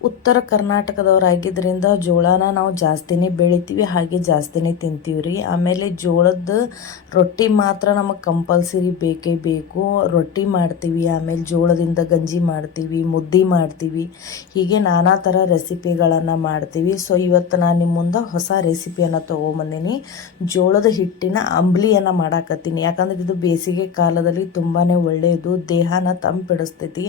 ಉತ್ತರ ಕರ್ನಾಟಕದವರಾಗಿದ್ದರಿಂದ ಜೋಳನ ನಾವು ಜಾಸ್ತಿನೇ ಬೆಳಿತೀವಿ, ಹಾಗೆ ಜಾಸ್ತಿನೇ ತಿಂತೀವಿ ರೀ. ಆಮೇಲೆ ಜೋಳದ ರೊಟ್ಟಿ ಮಾತ್ರ ನಮಗೆ ಕಂಪಲ್ಸರಿ ಬೇಕೇ ಬೇಕು. ರೊಟ್ಟಿ ಮಾಡ್ತೀವಿ, ಆಮೇಲೆ ಜೋಳದಿಂದ ಗಂಜಿ ಮಾಡ್ತೀವಿ, ಮುದ್ದೆ ಮಾಡ್ತೀವಿ, ಹೀಗೆ ನಾನಾ ಥರ ರೆಸಿಪಿಗಳನ್ನು ಮಾಡ್ತೀವಿ. ಸೊ ಇವತ್ತು ನಾನು ನಿಮ್ಮ ಮುಂದೆ ಹೊಸ ರೆಸಿಪಿಯನ್ನು ತೊಗೊಂಬಂದೀನಿ. ಜೋಳದ ಹಿಟ್ಟಿನ ಅಂಬ್ಲಿಯನ್ನು ಮಾಡಾಕತ್ತೀನಿ. ಯಾಕಂದ್ರೆ ಇದು ಬೇಸಿಗೆ ಕಾಲದಲ್ಲಿ ತುಂಬಾ ಒಳ್ಳೆಯದು, ದೇಹನ ತಂಪಿಡಿಸ್ತೈತಿ.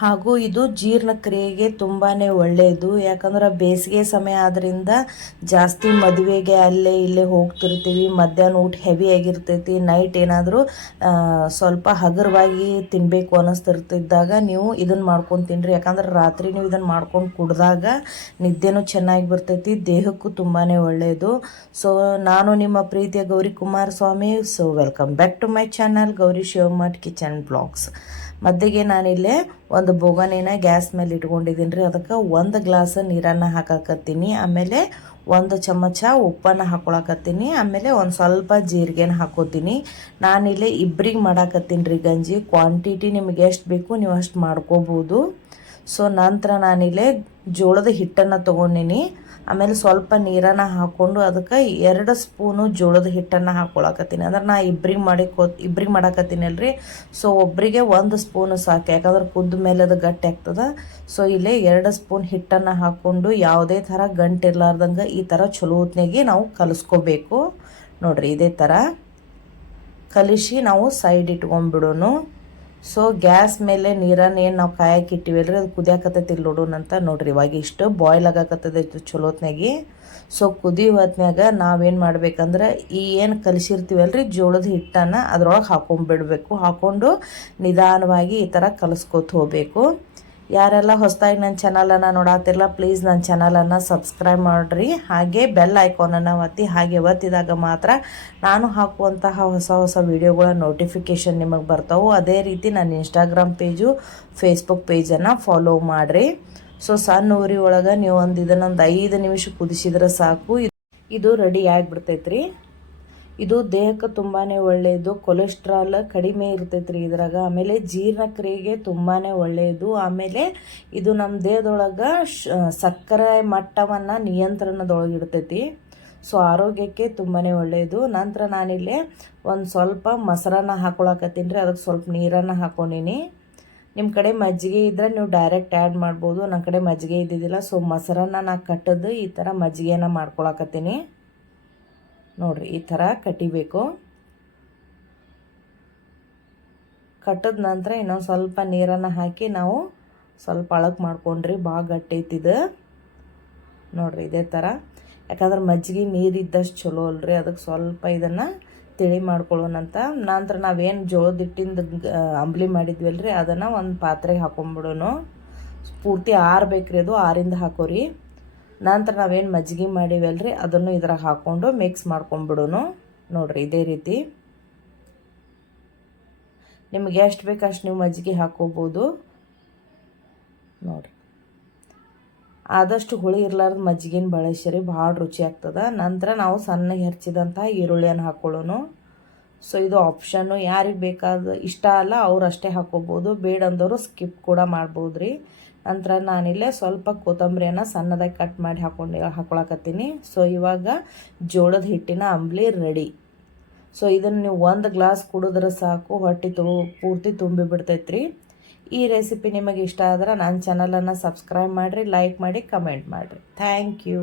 ಹಾಗೂ ಇದು ಜೀರ್ಣಕ್ರಿಯೆಗೆ ತುಂಬಾ ಒಳ್ಳೆಯದು. ಯಾಕಂದ್ರೆ ಬೇಸಿಗೆ ಸಮಯ ಆದ್ದರಿಂದ ಜಾಸ್ತಿ ಮದುವೆಗೆ ಅಲ್ಲೇ ಇಲ್ಲೇ ಹೋಗ್ತಿರ್ತೀವಿ. ಮಧ್ಯಾಹ್ನ ಊಟ ಹೆವಿ ಆಗಿರ್ತೈತಿ. ನೈಟ್ ಏನಾದರೂ ಸ್ವಲ್ಪ ಹಗುರವಾಗಿ ತಿನ್ನಬೇಕು ಅನ್ನಿಸ್ತಿರ್ತಿದ್ದಾಗ ನೀವು ಇದನ್ನು ಮಾಡ್ಕೊಂಡು ತಿನ್ನಿರಿ. ಯಾಕಂದ್ರೆ ರಾತ್ರಿ ನೀವು ಇದನ್ನು ಮಾಡ್ಕೊಂಡು ಕುಡಿದಾಗ ನಿದ್ದೆನೂ ಚೆನ್ನಾಗಿ ಬರ್ತೈತಿ, ದೇಹಕ್ಕೂ ತುಂಬಾ ಒಳ್ಳೆಯದು. ಸೊ ನಾನು ನಿಮ್ಮ ಪ್ರೀತಿಯ Gauri Kumaraswamy. So welcome back to my channel Gauri Shivamath kitchen blogs. ಮದ್ದಿಗೆ ನಾನಿಲ್ಲೇ ಒಂದು ಬೋಗಣಿನ ಗ್ಯಾಸ್ ಮೇಲೆ ಇಟ್ಕೊಂಡಿದ್ದೀನಿ ರೀ. ಅದಕ್ಕೆ 1 ಗ್ಲಾಸ್ ನೀರನ್ನು ಹಾಕಾಕತ್ತೀನಿ. ಆಮೇಲೆ 1 ಚಮಚ ಉಪ್ಪನ್ನು ಹಾಕೊಳಕತ್ತೀನಿ. ಆಮೇಲೆ ಒಂದು ಸ್ವಲ್ಪ ಜೀರಿಗೆನ ಹಾಕೋತೀನಿ. ನಾನಿಲ್ಲೇ ಇಬ್ಬರಿಗೆ ಮಾಡಾಕತ್ತೀನಿ ರೀ ಗಂಜಿ. ಕ್ವಾಂಟಿಟಿ ನಿಮಗೆ ಎಷ್ಟು ಬೇಕು ನೀವು ಅಷ್ಟು ಮಾಡ್ಕೋಬೋದು. ಸೊ ನಂತರ ನಾನಿಲ್ಲೇ ಜೋಳದ ಹಿಟ್ಟನ್ನು ತೊಗೊಂಡಿನಿ. ಆಮೇಲೆ ಸ್ವಲ್ಪ ನೀರನ್ನು ಹಾಕ್ಕೊಂಡು ಅದಕ್ಕೆ 2 ಸ್ಪೂನು ಜೋಳದ ಹಿಟ್ಟನ್ನು ಹಾಕ್ಕೊಳಕತ್ತೀನಿ. ಅಂದ್ರೆ ನಾ ಇಬ್ರಿಗೆ ಮಾಡಾಕತ್ತೀನಿ ಅಲ್ರಿ. ಸೊ ಒಬ್ಬರಿಗೆ 1 ಸ್ಪೂನು ಸಾಕು, ಯಾಕಂದ್ರೆ ಕುದ್ದ ಮೇಲೆ ಅದು ಗಟ್ಟಿ ಆಗ್ತದೆ. ಸೊ ಇಲ್ಲೇ 2 ಸ್ಪೂನ್ ಹಿಟ್ಟನ್ನು ಹಾಕ್ಕೊಂಡು ಯಾವುದೇ ಥರ ಗಂಟಿರ್ಲಾರ್ದಂಗೆ ಈ ಥರ ಚಲೋ ಹೊತ್ನಾಗೆ ನಾವು ಕಲಿಸ್ಕೋಬೇಕು. ನೋಡಿರಿ ಇದೇ ಥರ ಕಲಿಸಿ ನಾವು ಸೈಡ್ ಇಟ್ಕೊಂಡ್ಬಿಡೋನು. ಸೊ ಗ್ಯಾಸ್ ಮೇಲೆ ನೀರನ್ನು ಏನು ನಾವು ಕಾಯಕ್ಕೆ ಇಟ್ಟಿವಲ್ರಿ, ಅದು ಕುದಿಯಾಕತ್ತೈತಿ ಇಲ್ಲಿ ನೋಡೋಣಂತ. ನೋಡ್ರಿ ಇವಾಗ ಇಷ್ಟು ಬಾಯ್ಲ್ ಆಗಾಕತ್ತೈತಿ ಚಲೋತ್ನಾಗಿ. ಸೊ ಕುದಿಯೋ ಹೊತ್ನಾಗ ನಾವೇನು ಮಾಡ್ಬೇಕಂದ್ರೆ ಈ ಏನು ಕಲಿಸಿರ್ತೀವಲ್ರಿ ಜೋಳದ ಹಿಟ್ಟನ್ನು ಅದ್ರೊಳಗೆ ಹಾಕೊಂಡ್ಬಿಡ್ಬೇಕು. ಹಾಕ್ಕೊಂಡು ನಿಧಾನವಾಗಿ ಈ ಥರ ಕಲಿಸ್ಕೊತ ಹೋಗ್ಬೇಕು. ಯಾರೆಲ್ಲ ಹೊಸದಾಗಿ ನನ್ನ ಚಾನಲನ್ನು ನೋಡಾತಿರಲ್ಲ, ಪ್ಲೀಸ್ ನನ್ನ ಚಾನಲನ್ನು ಸಬ್ಸ್ಕ್ರೈಬ್ ಮಾಡಿರಿ. ಹಾಗೆ ಬೆಲ್ ಐಕಾನನ್ನು ಒತ್ತಿ. ಹಾಗೆ ಒತ್ತಿದಾಗ ಮಾತ್ರ ನಾನು ಹಾಕುವಂತಹ ಹೊಸ ವೀಡಿಯೋಗಳ ನೋಟಿಫಿಕೇಷನ್ ನಿಮಗೆ ಬರ್ತಾವೆ. ಅದೇ ರೀತಿ ನನ್ನ ಇನ್ಸ್ಟಾಗ್ರಾಮ್ ಪೇಜು, ಫೇಸ್ಬುಕ್ ಪೇಜನ್ನು ಫಾಲೋ ಮಾಡಿರಿ. ಸೊ ಸಣ್ಣ ಉರಿ ಒಳಗೆ ನೀವು ಇದನ್ನೊಂದು 5 ನಿಮಿಷ ಕುದಿಸಿದ್ರೆ ಸಾಕು, ಇದು ರೆಡಿ ಆಗಿಬಿಡ್ತೈತ್ರಿ. ಇದು ದೇಹಕ್ಕೆ ತುಂಬಾ ಒಳ್ಳೆಯದು. ಕೊಲೆಸ್ಟ್ರಾಲ್ ಕಡಿಮೆ ಇರ್ತೈತೆ ರೀ ಇದ್ರಾಗ. ಆಮೇಲೆ ಜೀರ್ಣಕ್ರಿಯೆಗೆ ತುಂಬಾ ಒಳ್ಳೆಯದು. ಆಮೇಲೆ ಇದು ನಮ್ಮ ದೇಹದೊಳಗೆ ಸಕ್ಕರೆ ಮಟ್ಟವನ್ನು ನಿಯಂತ್ರಣದೊಳಗೆ ಇಡ್ತೈತಿ. ಸೊ ಆರೋಗ್ಯಕ್ಕೆ ತುಂಬಾ ಒಳ್ಳೆಯದು. ನಂತರ ನಾನಿಲ್ಲಿ ಒಂದು ಸ್ವಲ್ಪ ಮೊಸರನ್ನ ಹಾಕೊಳಕತ್ತೀನಿ ರೀ. ಅದಕ್ಕೆ ಸ್ವಲ್ಪ ನೀರನ್ನು ಹಾಕೊಂಡಿನಿ. ನಿಮ್ಮ ಕಡೆ ಮಜ್ಜಿಗೆ ಇದ್ದರೆ ನೀವು ಡೈರೆಕ್ಟ್ ಆ್ಯಡ್ ಮಾಡ್ಬೋದು. ನನ್ನ ಕಡೆ ಮಜ್ಜಿಗೆ ಇದ್ದಿದ್ದಿಲ್ಲ. ಸೊ ಮೊಸರನ್ನ ನಾ ಕಟ್ಟೋದು ಈ ಥರ ಮಜ್ಜಿಗೆನ ಮಾಡ್ಕೊಳಕತ್ತೀನಿ. ನೋಡ್ರಿ ಈ ಥರ ಕಟ್ಟಿಬೇಕು. ಕಟ್ಟಿದ ನಂತರ ಇನ್ನೊಂದು ಸ್ವಲ್ಪ ನೀರನ್ನು ಹಾಕಿ ನಾವು ಸ್ವಲ್ಪ ಅಳಕ್ ಮಾಡ್ಕೊಂಡ್ರಿ. ಭಾಳ ಗಟ್ಟಿ ಐತಿದು ನೋಡ್ರಿ ಇದೇ ಥರ. ಯಾಕಂದ್ರೆ ಮಜ್ಜಿಗೆ ನೀರಿದ್ದಷ್ಟು ಚಲೋ ಅಲ್ರಿ, ಅದಕ್ಕೆ ಸ್ವಲ್ಪ ಇದನ್ನು ತಿಳಿ ಮಾಡ್ಕೊಳ್ಳೋಣಂತ. ನಂತರ ನಾವೇನು ಜೋಳದ ಹಿಟ್ಟಿಂದ ಅಂಬ್ಲಿ ಮಾಡಿದ್ವಲ್ರಿ ಅದನ್ನು ಒಂದು ಪಾತ್ರೆಗೆ ಹಾಕೊಂಡ್ಬಿಡೋನು. ಪೂರ್ತಿ ಆರಬೇಕ್ರಿ, ಅದು ಆರಿಂದ ಹಾಕೋರಿ. ನಂತರ ನಾವೇನು ಮಜ್ಜಿಗೆ ಮಾಡಿವಲ್ರಿ ಅದನ್ನು ಇದ್ರಾಗ ಹಾಕ್ಕೊಂಡು ಮಿಕ್ಸ್ ಮಾಡ್ಕೊಂಡ್ಬಿಡೋನು. ನೋಡಿರಿ ಇದೇ ರೀತಿ ನಿಮಗೆ ಎಷ್ಟು ಬೇಕು ಅಷ್ಟು ನೀವು ಮಜ್ಜಿಗೆ ಹಾಕ್ಕೋಬೋದು. ನೋಡಿರಿ ಆದಷ್ಟು ಹುಳಿ ಇರಲಾರ್ದು ಮಜ್ಜಿಗೆನ ಬಳಸಿರಿ, ಭಾಳ ರುಚಿ ಆಗ್ತದೆ. ನಂತರ ನಾವು ಸಣ್ಣಗೆ ಹೆಚ್ಚಿದಂತಹ ಈರುಳ್ಳಿಯನ್ನು ಹಾಕ್ಕೊಳ್ಳೋನು. ಸೊ ಇದು ಆಪ್ಷನ್ನು, ಯಾರಿಗೆ ಬೇಕಾದ ಇಷ್ಟ ಅಲ್ಲ ಅವ್ರು ಅಷ್ಟೇ ಹಾಕ್ಕೋಬೋದು, ಬೇಡಂದವರು ಸ್ಕಿಪ್ ಕೂಡ ಮಾಡ್ಬೋದು ರೀ. ನಂತರ ನಾನಿಲ್ಲೇ ಸ್ವಲ್ಪ ಕೊತ್ತಂಬರಿಯನ್ನು ಸಣ್ಣದಾಗಿ ಕಟ್ ಮಾಡಿ ಹಾಕೊಳಕತ್ತೀನಿ. ಸೊ ಇವಾಗ ಜೋಳದ ಹಿಟ್ಟಿನ ಅಂಬ್ಲಿ ರೆಡಿ. ಸೊ ಇದನ್ನು ನೀವು 1 ಗ್ಲಾಸ್ ಕುಡಿದ್ರೆ ಸಾಕು, ಹೊಟ್ಟೆ ಪೂರ್ತಿ ತುಂಬಿ ಬಿಡ್ತೈತ್ರಿ. ಈ ರೆಸಿಪಿ ನಿಮಗೆ ಇಷ್ಟ ಆದ್ರೆ ನನ್ನ ಚಾನಲನ್ನು ಸಬ್ಸ್ಕ್ರೈಬ್ ಮಾಡಿರಿ, ಲೈಕ್ ಮಾಡಿ, ಕಮೆಂಟ್ ಮಾಡಿರಿ. Thank you.